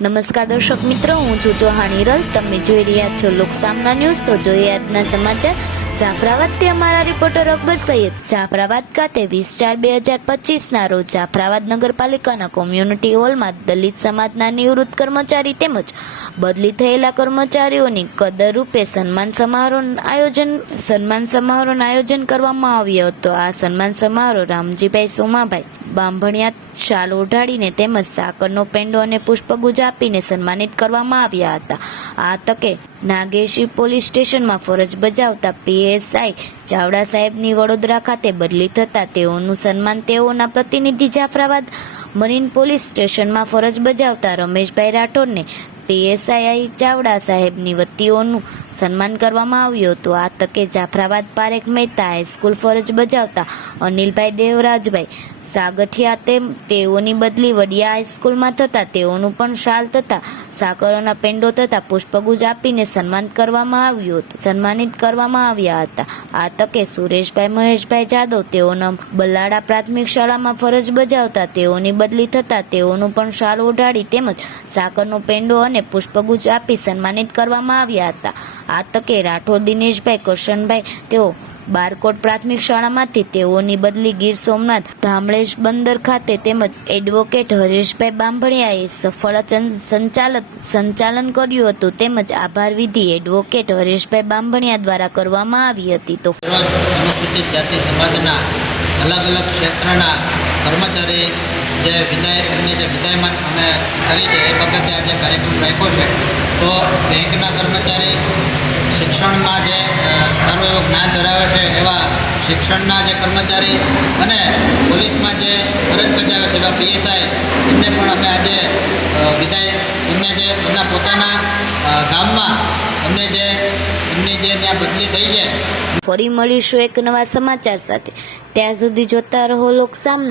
નમસ્કાર દર્શક મિત્રો, હું છું ચૌહાણ હિરલ. તમે જોઈ રહ્યા છો લોકસામના ન્યૂઝ. તો જોઈએ આજના સમાચાર. જાફરાબાદથી અમારા રિપોર્ટર અકબર સૈયદ. જાફરાબાદ ખાતે વીસ ચાર બે હજાર પચીસના રોજ જાફરાબાદ નગરપાલિકાના કોમ્યુનિટી હોલમાં દલિત સમાજના નિવૃત્ત કર્મચારી તેમજ બદલી થયેલા કર્મચારીઓની કદર રૂપે સન્માન સમારોહ આયોજન, સન્માન સમારોહનું આયોજન કરવામાં આવ્યો હતો. આ સન્માન સમારોહ રામજીભાઈ સોમાભાઈ બાંભણિયા શાલ ઓઢાડીને તેમજ સાકરનો પેંડો અને પુષ્પગુજ આપીને સન્માનિત કરવામાં આવ્યા હતા. આ તકે નાગેશી પોલીસ સ્ટેશનમાં ફરજ બજાવતા પીએસઆઈ ચાવડા સાહેબની વડોદરા ખાતે બદલી થતા તેઓનું સન્માન તેઓના પ્રતિનિધિ જાફરાબાદ મરીન પોલીસ સ્ટેશનમાં ફરજ બજાવતા રમેશભાઈ રાઠોડને પીએસઆઈ ચાવડા સાહેબની વતીઓનું સન્માન કરવામાં આવ્યું હતું. આ તકે જાફરાબાદ પારેખ મહેતા હાઈસ્કૂલ ફરજ બજાવતા અનિલભાઈ દેવરાજભાઈ સાગઠિયા તેમ તેઓની બદલી વડિયા હાઈસ્કૂલમાં થતા તેઓનું પણ શાલ તથા સાકરોના પેંડો તથા પુષ્પગુજ આપીને સન્માન કરવામાં આવ્યું હતું. સન્માનિત કરવામાં આવ્યા હતા. આ તકે સુરેશભાઈ, મહેશભાઈ જાદવ તેઓના બલાડા પ્રાથમિક શાળામાં ફરજ બજાવતા તેઓની બદલી થતા તેઓનું પણ શાલ ઓઢાડી તેમજ સાકરનો પેંડો અને પુષ્પગુચ્છ આપી સન્માનિત કરવામાં આવ્યા હતા. આ તકે રાઠોડ દિનેશભાઈ, કરશનભાઈ, તેઓ બારકોટ પ્રાથમિક શાળામાંથી, તેઓની બદલી ગીર સોમનાથ ધામળેશ બંદર ખાતે તેમજ એડવોકેટ હરેશભાઈ બાંભણિયાએ સફળ સંચાલક, સંચાલન કર્યું હતું. તેમજ આભાર વિધિ એડવોકેટ હરેશભાઈ બાંભણિયા દ્વારા કરવામાં આવી હતી. તો અનુસૂચિત જાતિ સમાજના અલગ અલગ ક્ષેત્રના કર્મચારી જે વિદાય એમની જે વિદાયમાન અમે કરી છે, એ બાબતે આજે કાર્યક્રમ રાખ્યો છે. તો બેંકના કર્મચારી શિક્ષણમાં જે સારું એવું જ્ઞાન ધરાવે છે એવા શિક્ષણના જે કર્મચારી અને પોલીસમાં જે ફરજ બજાવે છે એવા પીએસઆઈ, એમને પણ અમે આજે વિદાય, એમને જે, એમના પોતાના ગામમાં એમને જે, એમની જે ત્યાં બદલી થઈ છે. ફરી મળીશું એક નવા સમાચાર સાથે. ત્યાં સુધી જોતા રહો લોક સામના